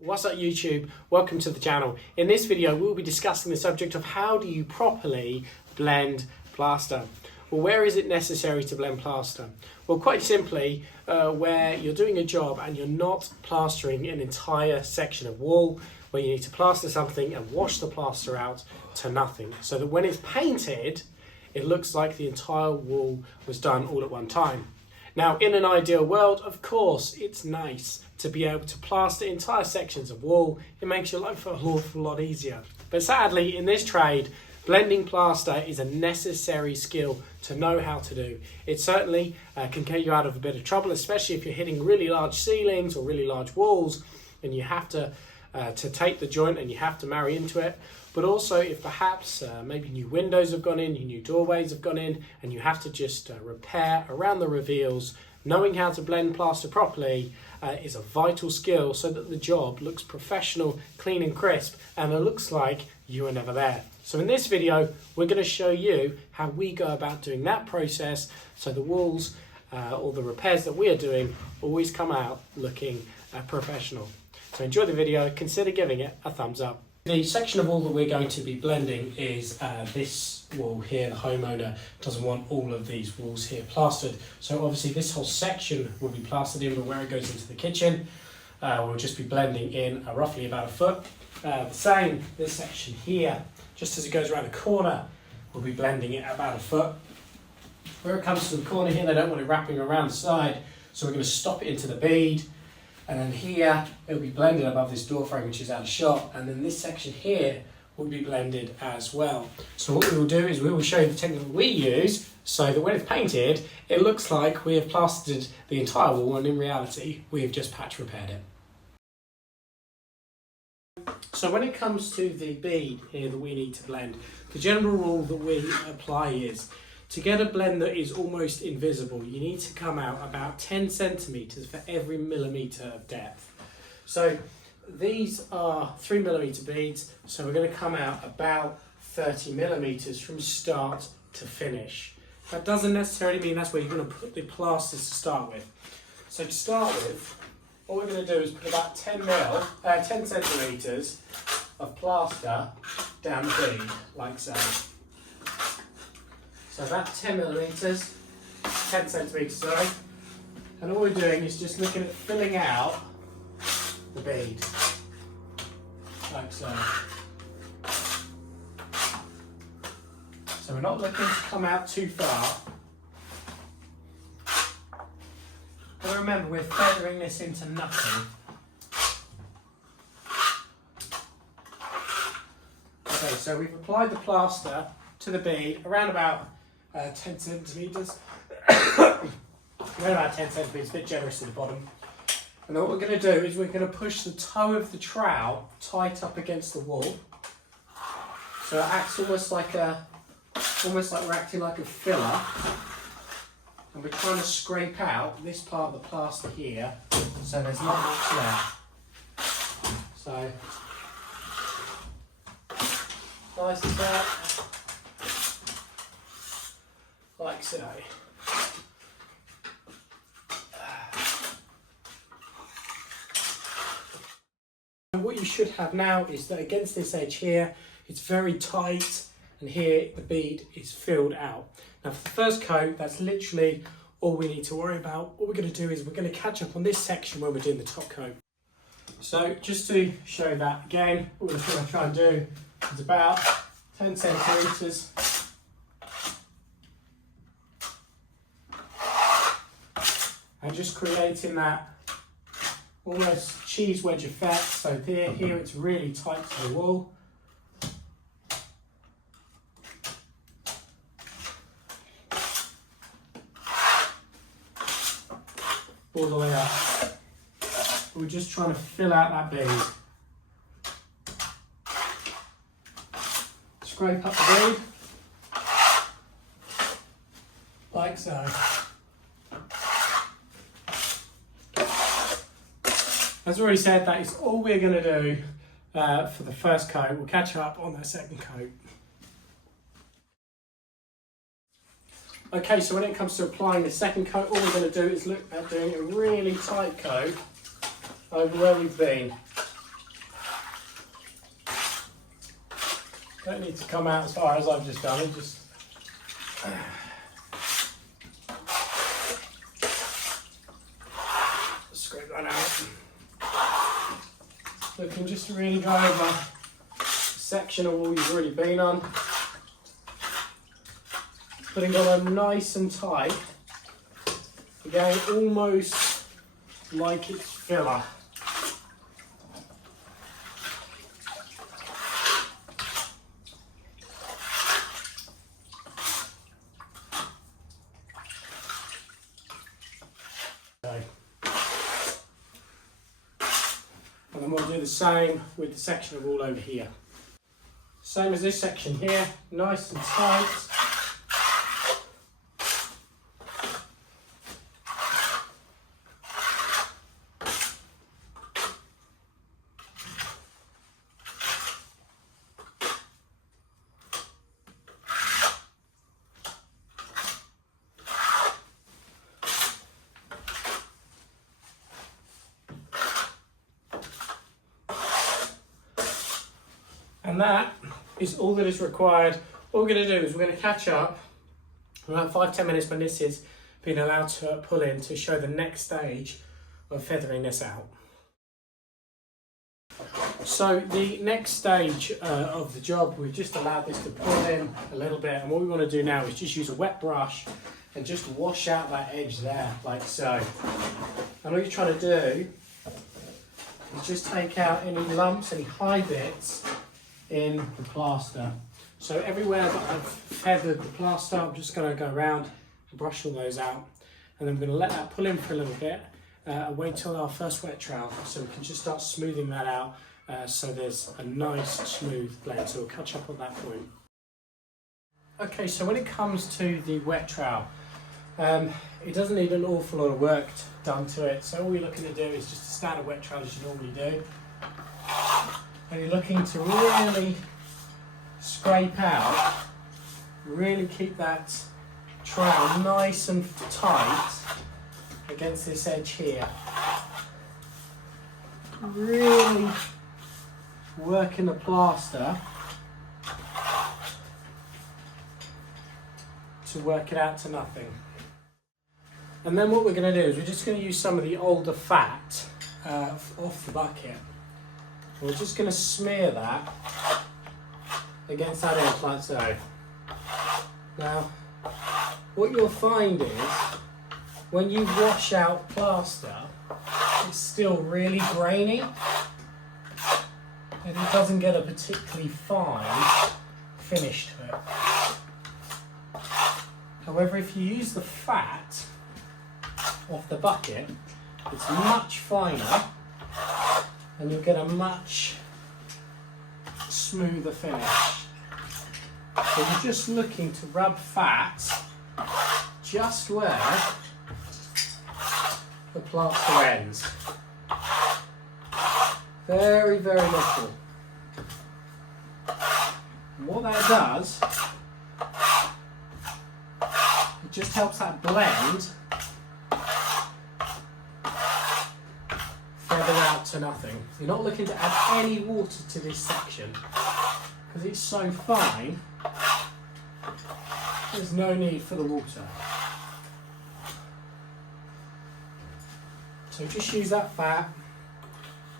What's up YouTube? Welcome to the channel. In this video we'll be discussing the subject of how do you properly blend plaster. Well, where is it necessary to blend plaster? Well, quite simply, where you're doing a job and you're not plastering an entire section of wall, where you need to plaster something and wash the plaster out to nothing, so that when it's painted it looks like the entire wall was done all at one time. Now, in an ideal world, of course, it's nice to be able to plaster entire sections of wall. It makes your life an awful lot easier. But sadly, in this trade, blending plaster is a necessary skill to know how to do. It certainly can get you out of a bit of trouble, especially if you're hitting really large ceilings or really large walls and you have to take the joint and you have to marry into it. But also if perhaps maybe new windows have gone in, new doorways have gone in, and you have to just repair around the reveals, knowing how to blend plaster properly is a vital skill so that the job looks professional, clean and crisp, and it looks like you were never there. So in this video, we're going to show you how we go about doing that process so the walls or the repairs that we are doing always come out looking professional. So enjoy the video, consider giving it a thumbs up. The section of wall that we're going to be blending is this wall here. The homeowner doesn't want all of these walls here plastered. So obviously this whole section will be plastered in, but where it goes into the kitchen, we'll just be blending in roughly about a foot. The same, this section here, just as it goes around the corner, we'll be blending it about a foot. Where it comes to the corner here, they don't want it wrapping around the side, so we're going to stop it into the bead. And then here, it'll be blended above this door frame, which is out of shot. And then this section here will be blended as well. So what we will do is we will show you the technique we use so that when it's painted, it looks like we have plastered the entire wall, and in reality, we have just patch repaired it. So when it comes to the bead here that we need to blend, the general rule that we apply is to get a blend that is almost invisible, you need to come out about 10 centimeters for every millimeter of depth. So these are 3mm beads, so we're going to come out about 30 millimeters from start to finish. That doesn't necessarily mean that's where you're going to put the plasters to start with. So to start with, all we're going to do is put about 10 centimeters of plaster down the bead, like so. So about 10 centimeters, sorry. And all we're doing is just looking at filling out the bead, like so. So we're not looking to come out too far. But remember, we're feathering this into nothing. Okay, so we've applied the plaster to the bead around about 10 centimeters. Around about 10 centimeters, a bit generous at the bottom. And then what we're going to do is we're going to push the toe of the trowel tight up against the wall. So it acts almost like we're acting like a filler. And we're trying to scrape out this part of the plaster here, so there's not much left. So nice as that. Like so. And what you should have now is that against this edge here, it's very tight, and here the bead is filled out. Now for the first coat, that's literally all we need to worry about. What we're going to do is we're going to catch up on this section when we're doing the top coat. So just to show that again, what we're going to try and do is about 10 centimeters. And just creating that almost cheese wedge effect. So here it's really tight to the wall. All the way up. We're just trying to fill out that bead. Scrape up the bead. Like so. As already said, that is all we're going to do for the first coat. We'll catch up on that second coat. Okay, so when it comes to applying the second coat, all we're going to do is look at doing a really tight coat over where we've been. Don't need to come out as far as I've just done it, just scrape that out. Looking just to really go over a section of wall you've already been on. Putting it on nice and tight. Again, almost like it's filler. And then we'll do the same with the section of wall over here. Same as this section here, nice and tight. And that is all that is required. What we're going to do is we're going to catch up around 5-10 minutes when this is being allowed to pull in to show the next stage of feathering this out. So the next stage of the job, we've just allowed this to pull in a little bit, and what we want to do now is just use a wet brush and just wash out that edge there, like so. And what you're trying to do is just take out any lumps, any high bits in the plaster. So everywhere that I've feathered the plaster, I'm just going to go around and brush all those out, and then I'm going to let that pull in for a little bit and wait till our first wet trowel, so we can just start smoothing that out so there's a nice smooth blend. So we'll catch up on that point. Okay, so when it comes to the wet trowel, it doesn't need an awful lot of work done to it, so all you're looking to do is just a standard wet trowel as you normally do. And you're looking to really scrape out, really keep that trowel nice and tight against this edge here. Really working the plaster to work it out to nothing. And then what we're going to do is we're just going to use some of the older fat off the bucket. We're just going to smear that against that edge like so. Now, what you'll find is when you wash out plaster, it's still really grainy and it doesn't get a particularly fine finish to it. However, if you use the fat off the bucket, it's much finer and you'll get a much smoother finish. So you're just looking to rub fat just where the plaster ends. Very, very little. And what that does, it just helps that blend feather out to nothing. You're not looking to add any water to this section because it's so fine, there's no need for the water. So just use that fat.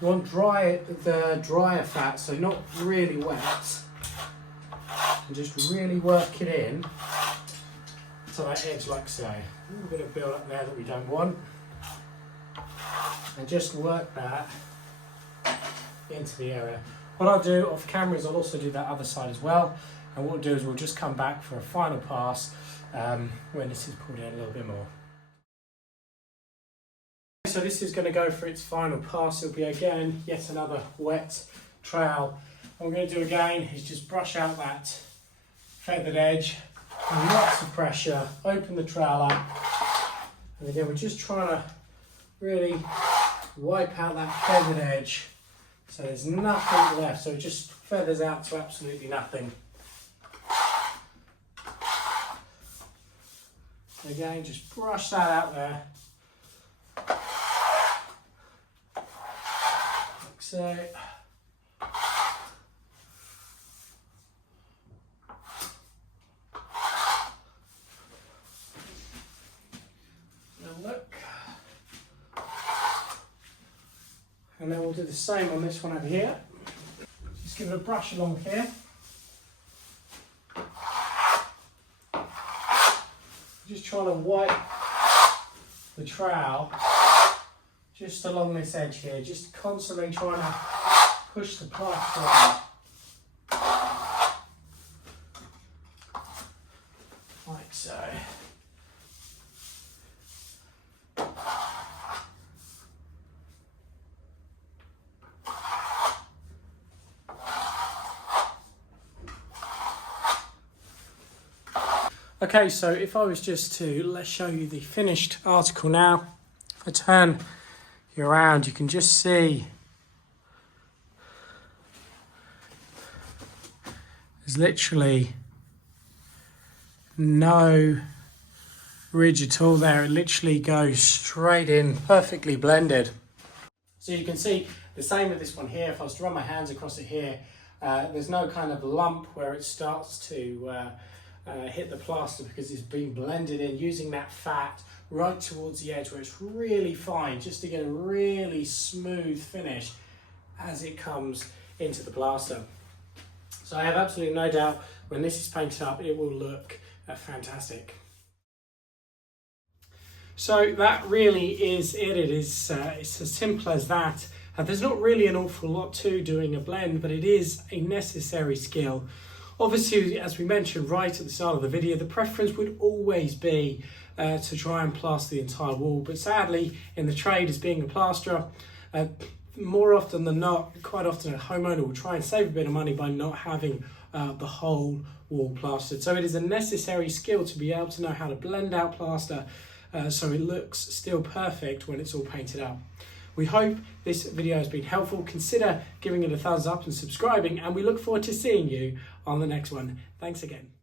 You want the drier fat, so not really wet, and just really work it in to that edge like so. A little bit of build up there that we don't want. And just work that into the area. What I'll do off camera is I'll also do that other side as well, and what we'll do is we'll just come back for a final pass when this is pulled in a little bit more. So this is going to go for its final pass. It'll be again yet another wet trowel. What we're going to do again is just brush out that feathered edge with lots of pressure, open the trowel up, and again we're just trying to really wipe out that feathered edge so there's nothing left, so it just feathers out to absolutely nothing. Again, just brush that out there like so. And then we'll do the same on this one over here. Just give it a brush along here. Just trying to wipe the trowel just along this edge here, just constantly trying to push the plaster around. Like so. Okay, so if I was just to, let's show you the finished article now. If I turn you around, you can just see there's literally no ridge at all there. It literally goes straight in, perfectly blended. So you can see the same with this one here. If I was to run my hands across it here, there's no kind of lump where it starts to hit the plaster, because it's been blended in using that fat right towards the edge where it's really fine, just to get a really smooth finish as it comes into the plaster. So I have absolutely no doubt when this is painted up it will look fantastic. So that really is it. It's as simple as that. There's not really an awful lot to doing a blend, but it is a necessary skill. Obviously, as we mentioned right at the start of the video, the preference would always be to try and plaster the entire wall. But sadly, in the trade as being a plasterer, more often than not, quite often a homeowner will try and save a bit of money by not having the whole wall plastered. So it is a necessary skill to be able to know how to blend out plaster so it looks still perfect when it's all painted up. We hope this video has been helpful. Consider giving it a thumbs up and subscribing, and we look forward to seeing you on the next one. Thanks again.